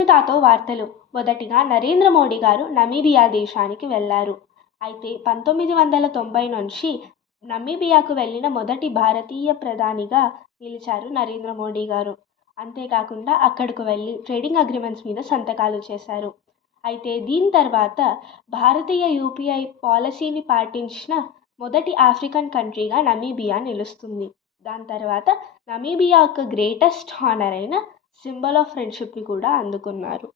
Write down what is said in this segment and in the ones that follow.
తాతో వార్తలు. మొదటిగా నరేంద్ర మోడీ గారు నమీబియా దేశానికి వెళ్లారు. అయితే 1990 నుంచి నమీబియాకు వెళ్ళిన మొదటి భారతీయ ప్రధానిగా నిలిచారు నరేంద్ర మోడీ గారు. అంతేకాకుండా అక్కడకు వెళ్ళి ట్రేడింగ్ అగ్రిమెంట్స్ మీద సంతకాలు చేశారు. అయితే దీని తర్వాత భారతీయ యూపీఐ పాలసీని పాటించిన మొదటి ఆఫ్రికన్ కంట్రీగా నమీబియా నిలుస్తుంది. దాని తర్వాత నమీబియా యొక్క గ్రేటెస్ట్ హానర్ అయిన సింబల్ ఆఫ్ ఫ్రెండ్షిప్ని కూడా అందుకున్నారు.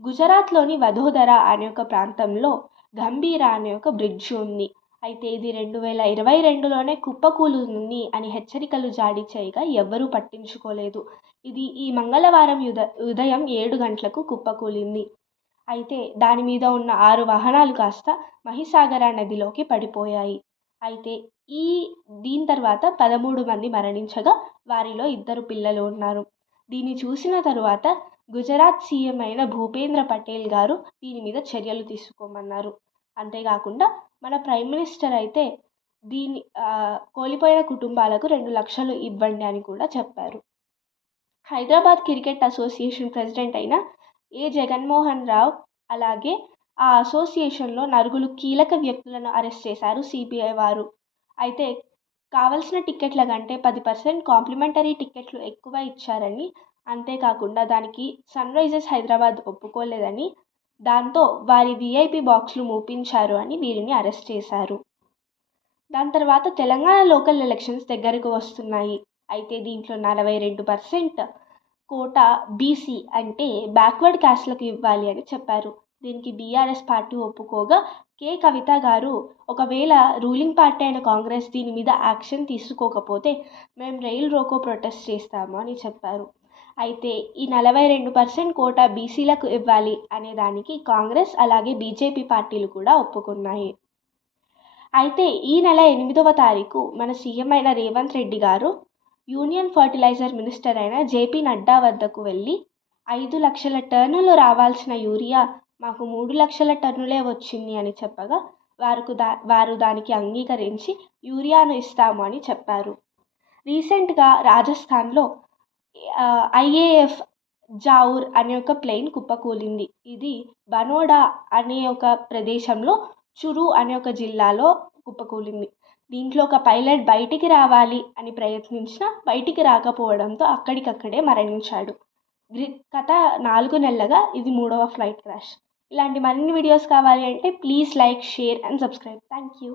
గుజరాత్లోని వదోదర అనే ఒక ప్రాంతంలో గంభీరా అనే ఒక బ్రిడ్జ్ ఉంది. అయితే ఇది 2022లోనే కుప్పకూలుతుంది అని హెచ్చరికలు జారీ చేయగా ఎవ్వరూ పట్టించుకోలేదు. ఇది ఈ మంగళవారం ఉదయం 7 గంటలకు కుప్పకూలింది. అయితే దాని మీద ఉన్న 6 వాహనాలు కాస్త మహిసాగర నదిలోకి పడిపోయాయి. అయితే దీని తర్వాత 13 మంది మరణించగా వారిలో 2 పిల్లలు ఉన్నారు. దీన్ని చూసిన తరువాత గుజరాత్ సీఎం అయిన భూపేంద్ర పటేల్ గారు దీని మీద చర్యలు తీసుకోమన్నారు. అంతేకాకుండా మన ప్రైమ్ మినిస్టర్ అయితే కోల్పోయిన కుటుంబాలకు 2 లక్షలు ఇవ్వండి అని కూడా చెప్పారు. హైదరాబాద్ క్రికెట్ అసోసియేషన్ ప్రెసిడెంట్ అయిన జగన్మోహన్ రావు అలాగే ఆ అసోసియేషన్లో 4 కీలక వ్యక్తులను అరెస్ట్ చేశారు సిబిఐ వారు. అయితే కావలసిన టిక్కెట్ల కంటే 10% కాంప్లిమెంటరీ టిక్కెట్లు ఎక్కువ ఇచ్చారని, అంతేకాకుండా దానికి సన్ రైజర్స్ హైదరాబాద్ ఒప్పుకోలేదని, దాంతో వారి విఐపి బాక్స్లు మూపించారు అని వీరిని అరెస్ట్ చేశారు. దాని తర్వాత తెలంగాణ లోకల్ ఎలక్షన్స్ దగ్గరకు వస్తున్నాయి. అయితే దీంట్లో 42% కోటా బీసీ అంటే బ్యాక్వర్డ్ క్యాస్ట్లకు ఇవ్వాలి అని చెప్పారు. దీనికి బీఆర్ఎస్ పార్టీ ఒప్పుకోగా కవిత గారు ఒకవేళ రూలింగ్ పార్టీ అయిన కాంగ్రెస్ దీని మీద యాక్షన్ తీసుకోకపోతే మేము రైలు రోకో ప్రొటెస్ట్ చేస్తాము అని చెప్పారు. అయితే ఈ 42% కోటా బీసీలకు ఇవ్వాలి అనే దానికి కాంగ్రెస్ అలాగే బీజేపీ పార్టీలు కూడా ఒప్పుకున్నాయి. అయితే ఈ నెల 8వ తారీఖు మన సీఎం అయిన రేవంత్ రెడ్డి గారు యూనియన్ ఫర్టిలైజర్ మినిస్టర్ అయిన జేపీ నడ్డా వద్దకు వెళ్ళి 5 లక్షల టన్నులు రావాల్సిన యూరియా మాకు 3 లక్షల టన్నులే వచ్చింది అని చెప్పగా వారు దానికి అంగీకరించి యూరియాను ఇస్తాము అని చెప్పారు. రీసెంట్గా రాజస్థాన్లో ఐఏఎఫ్ జాఊర్ అనే ఒక ప్లేన్ కుప్పకూలింది. ఇది బనోడా అనే ఒక ప్రదేశంలో చురు అనే ఒక జిల్లాలో కుప్పకూలింది. దీంట్లో ఒక పైలట్ బయటికి రావాలి అని ప్రయత్నించినా బయటికి రాకపోవడంతో అక్కడికక్కడే మరణించాడు. గత 4 నెలలుగా ఇది 3వ ఫ్లైట్ క్రాష్. ఇలాంటి మరిన్ని వీడియోస్ కావాలి అంటే please like, share and subscribe. Thank you.